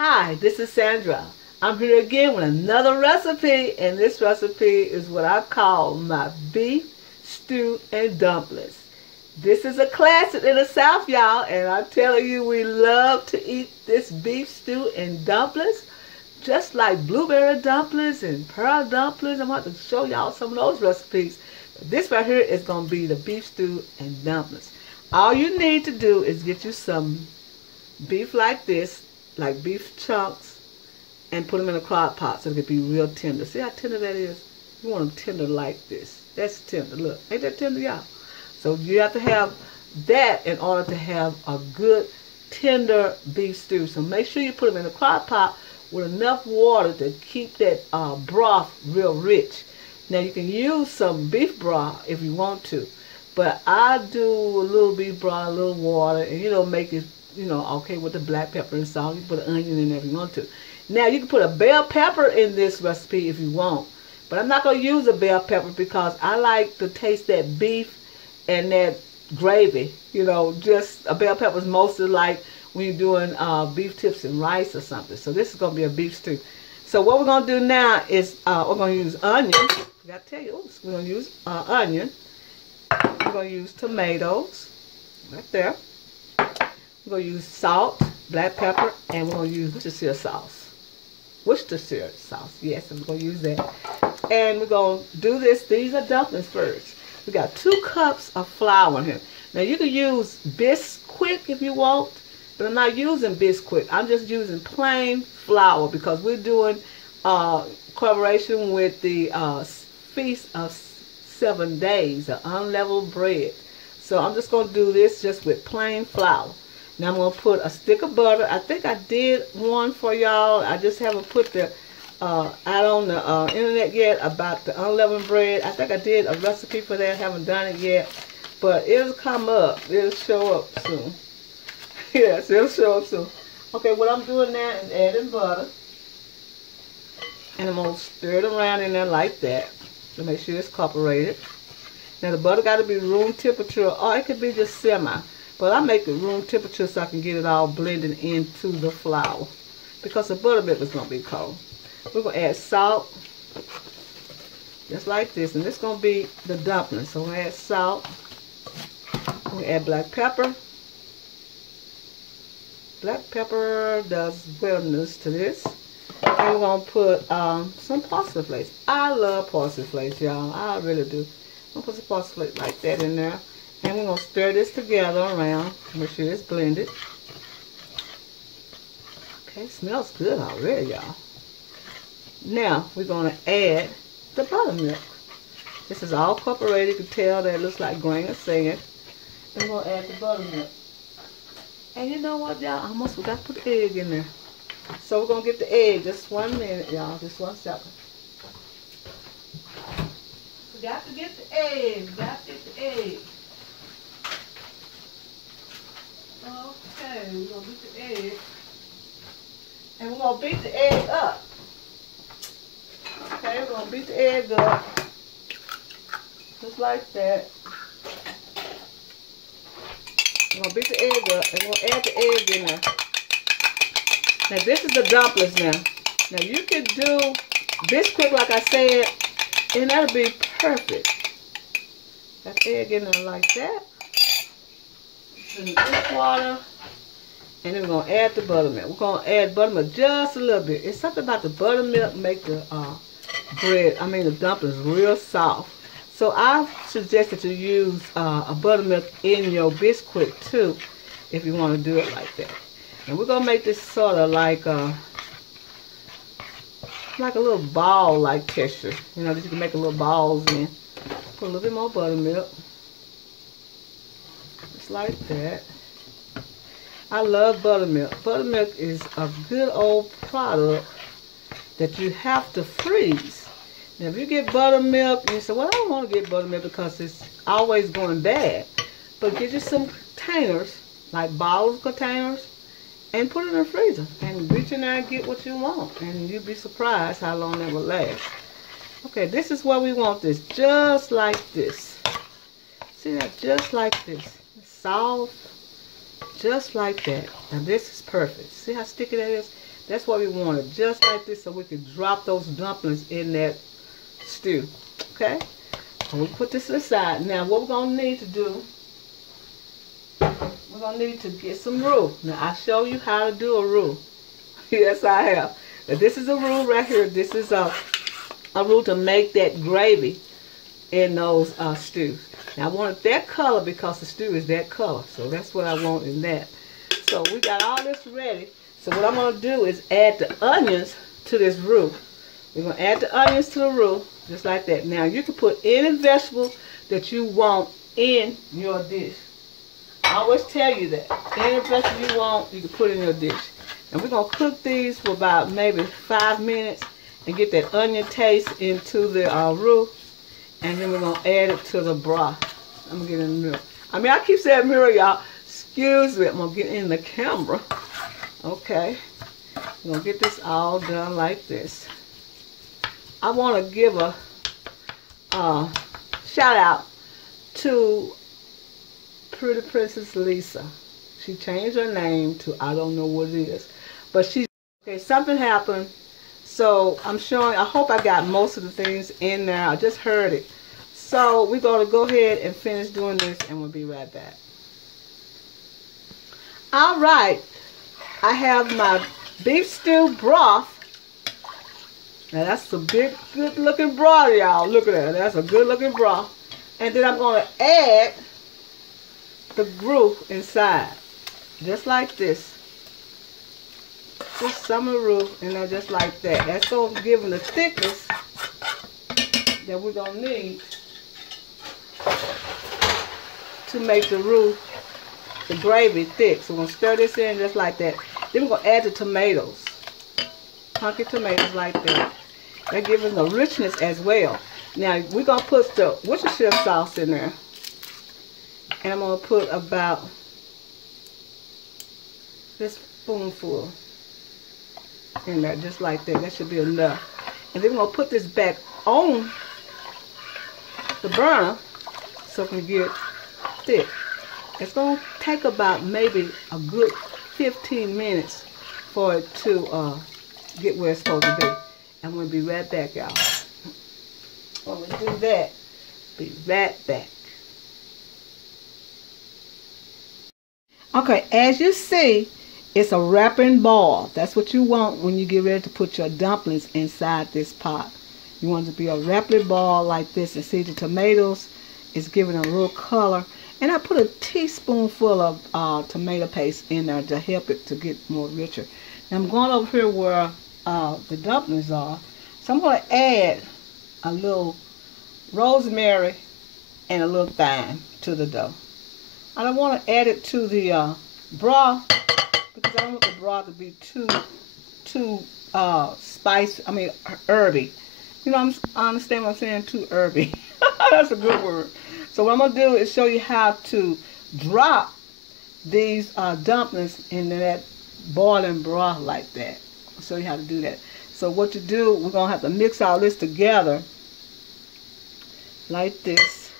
Hi, this is Sandra. I'm here again with another recipe, and this recipe is what I call my beef stew and dumplings. This is a classic in the South, y'all, and I'm telling you, we love to eat this beef stew and dumplings, just like blueberry dumplings and pearl dumplings. I'm about to show y'all some of those recipes. But this right here is going to be the beef stew and dumplings. All you need to do is get you some beef like this, like beef chunks, and put them in a crock pot so they can be real tender. See how tender that is? You want them tender like this. That's tender. Look, ain't that tender, y'all? So you have to have that in order to have a good tender beef stew. So make sure you put them in a crock pot with enough water to keep that broth real rich. Now you can use some beef broth if you want to, but I do a little beef broth, a little water, and make it okay with the black pepper and salt. You can put an onion in there if you want to. Now you can put a bell pepper in this recipe if you want, but I'm not going to use a bell pepper because I like to taste that beef and that gravy. Just a bell pepper is mostly like when you're doing beef tips and rice or something. So this is going to be a beef stew. So what we're going to do now is we're going to use onion. I got to tell you, we're going to use onion. We're going to use tomatoes right there. We're going to use salt, black pepper, and we're going to use Worcestershire sauce. Worcestershire sauce, yes, I'm going to use that. And we're going to do this. These are dumplings first. We got 2 cups of flour in here. Now you can use Bisquick if you want, but I'm not using Bisquick. I'm just using plain flour because we're doing collaboration with the Feast of 7 Days, the unleavened bread. So I'm just going to do this just with plain flour. Now I'm going to put a stick of butter. I think I did one for y'all. I just haven't put the out on the internet yet about the unleavened bread. I think I did a recipe for that. I haven't done it yet. But it'll come up. It'll show up soon. Yes, it'll show up soon. Okay, what I'm doing now is adding butter. And I'm going to stir it around in there like that to make sure it's incorporated. Now the butter got to be room temperature, or it could be just semi. But I make it room temperature so I can get it all blended into the flour, because the buttermilk is going to be cold. We're going to add salt, just like this. And this is going to be the dumplings. So we're going to add salt. We're going to add black pepper. Black pepper does wellness to this. And we're going to put some parsley flakes. I love parsley flakes, y'all. I really do. I'm going to put some parsley flakes like that in there. And we're going to stir this together around. Make sure it's blended. Okay, it smells good already, y'all. Now, we're going to add the buttermilk. This is all incorporated. You can tell that it looks like grain of sand. And we're going to add the buttermilk. And you know what, y'all? I almost forgot to put the egg in there. So we're going to get the egg. Just 1 minute, y'all. Just 1 second. We got to get the egg. Got to get the egg. Okay, we're going to beat the egg. And we're going to beat the egg up. Okay, we're going to beat the egg up. Just like that. We're going to beat the egg up and we'll add the egg in there. Now this is the dumplings now. Now you can do Bisquick like I said, and that'll be perfect. Got the egg in there like that. In this water, and then we're going to add the buttermilk. We're going to add buttermilk just a little bit. It's something about the buttermilk make the the dumplings real soft. So I suggest that you use a buttermilk in your Bisquick too, if you want to do it like that. And we're going to make this sort of like a little ball-like texture. That you can make a little balls in. Put a little bit more buttermilk. Like that. I love buttermilk. Buttermilk is a good old product that you have to freeze. Now if you get buttermilk and you say, well, I don't want to get buttermilk because it's always going bad, but get you some containers, like bottle containers, and put it in the freezer and reach in there and get what you want, and you'll be surprised how long that will last. Okay, this is where we want this, just like this. See that? Just like this. Soft, just like that. Now this is perfect. See how sticky that is? That's what we want it, just like this, so we can drop those dumplings in that stew. Okay? So we put this aside. Now what we're going to need to do, we're going to need to get some roux. Now I'll show you how to do a roux. Yes, I have. Now, this is a roux right here. This is a roux to make that gravy in those stews. Now I want it that color because the stew is that color. So that's what I want in that. So we got all this ready. So what I'm going to do is add the onions to this roux. We're going to add the onions to the roux, just like that. Now you can put any vegetable that you want in your dish. I always tell you that. Any vegetable you want, you can put in your dish. And we're going to cook these for about maybe 5 minutes and get that onion taste into the roux. And then we're going to add it to the broth. I'm going to get in the mirror. I mean, I keep saying mirror, y'all. Excuse me. I'm going to get in the camera. Okay. We're going to get this all done like this. I want to give a shout out to Pretty Princess Lisa. She changed her name to I don't know what it is. But she's, okay, something happened. So I'm showing, I hope I got most of the things in there. I just heard it. So we're going to go ahead and finish doing this and we'll be right back. All right. I have my beef stew broth. Now that's a big, good looking broth, y'all. Look at that. That's a good looking broth. And then I'm going to add the roux inside. Just like this. Just some of the roux in there just like that. That's going to give them the thickness that we're going to need to make the roux, the gravy thick. So we're going to stir this in just like that. Then we're going to add the tomatoes. Hunky tomatoes like that. That gives them the richness as well. Now we're going to put the Worcestershire sauce in there. And I'm going to put about this spoonful in there, just like that. That should be enough. And then we're going to put this back on the burner so it can get thick. It's going to take about maybe a good 15 minutes for it to get where it's supposed to be. And we'll be right back, y'all. When we do that, be right back. Okay, as you see, it's a wrapping ball. That's what you want when you get ready to put your dumplings inside this pot. You want it to be a wrapping ball like this. And see, the tomatoes is giving a little color. And I put a teaspoonful of tomato paste in there to help it to get more richer. Now I'm going over here where the dumplings are. So I'm going to add a little rosemary and a little thyme to the dough. I don't want to add it to the broth because I don't want the broth to be too spicy. I mean herby. You know, I understand what I'm saying. Too herby. That's a good word. So what I'm going to do is show you how to drop these dumplings into that boiling broth like that. I'll show you how to do that. So what you do, we're going to have to mix all this together like this.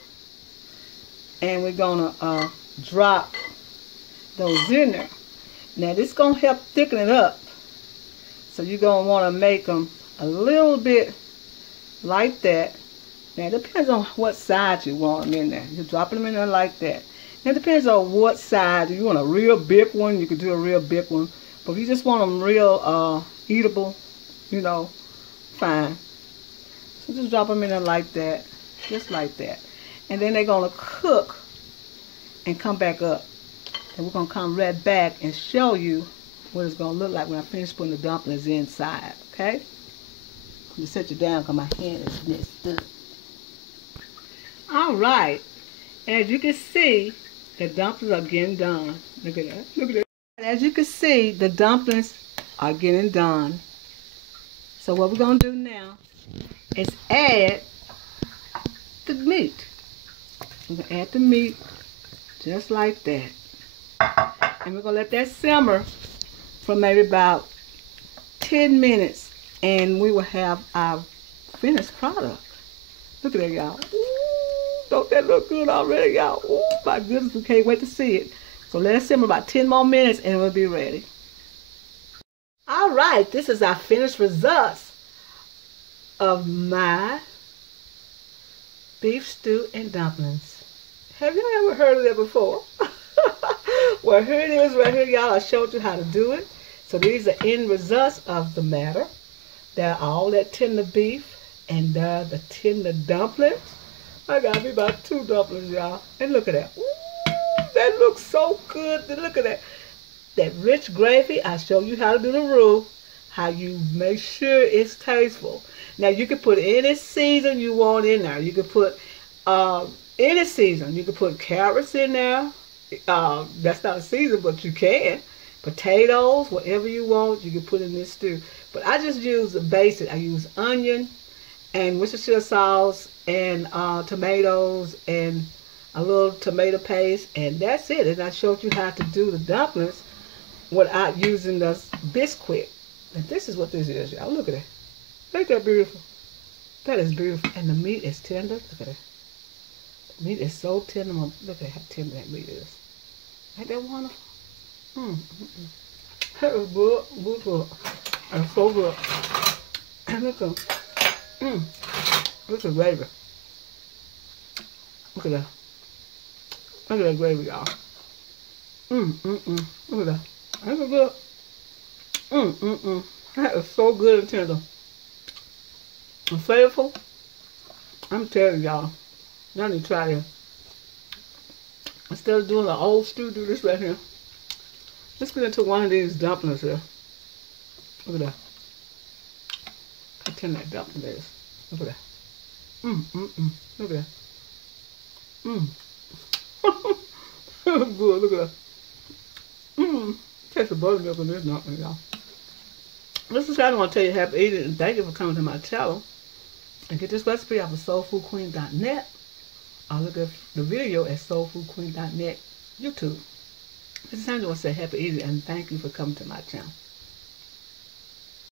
And we're going to drop those in there. Now this is going to help thicken it up. So you're going to want to make them a little bit like that. Now it depends on what side you want them in there. You're dropping them in there like that. Now it depends on what side. If you want a real big one, you can do a real big one. But if you just want them real eatable, you know, fine. So just drop them in there like that. Just like that. And then they're going to cook and come back up. And we're going to come right back and show you what it's going to look like when I finish putting the dumplings inside. Okay? Just set you down because my hand is messed up. Alright. As you can see, the dumplings are getting done. Look at that. Look at that. As you can see, the dumplings are getting done. So what we're going to do now is add the meat. We're going to add the meat just like that. And we're going to let that simmer for maybe about 10 minutes. And we will have our finished product. Look at that, y'all. Don't that look good already, y'all? Oh, my goodness, we can't wait to see it. So let it simmer about 10 more minutes and we'll be ready. All All right, this is our finished results of my beef stew and dumplings. Have you ever heard of that before? Well, here it is right here, y'all. I showed you how to do it. So these are end results of the matter. They're all that tender beef and the tender dumplings. I got me about 2 dumplings, y'all. And look at that. Ooh, that looks so good. Look at that. That rich gravy. I show you how to do the rule. How you make sure it's tasteful. Now you can put any season you want in there. You can put any season. You can put carrots in there. That's not a season, but you can. Potatoes, whatever you want, you can put in this stew. But I just use the basic. I use onion and Worcestershire sauce and tomatoes and a little tomato paste, and that's it. And I showed you how to do the dumplings without using the Bisquick. And this is what this is, y'all. Look at that. Ain't that beautiful? That is beautiful. And the meat is tender. Look at that. The meat is so tender. Look at how tender that meat is. Ain't that wonderful? That is good. Good. It's so good. And look at look at the gravy. Look at that. Look at that gravy, y'all. Look at that. Ain't it good? That is so good and tender. And flavorful. I'm telling y'all. Y'all need to try this. Instead of doing the old stew, do this right here. Let's get into one of these dumplings here. Look at that. How tender that dumpling is. Look at that. Look at that. Good, look at that. Taste the buttermilk in this dumpling, y'all. This is how I want to tell you happy eating, and thank you for coming to my channel. And get this recipe off of soulfoodqueen.net. Or look at the video at soulfoodqueen.net YouTube. This is how I want to say happy eating, and thank you for coming to my channel.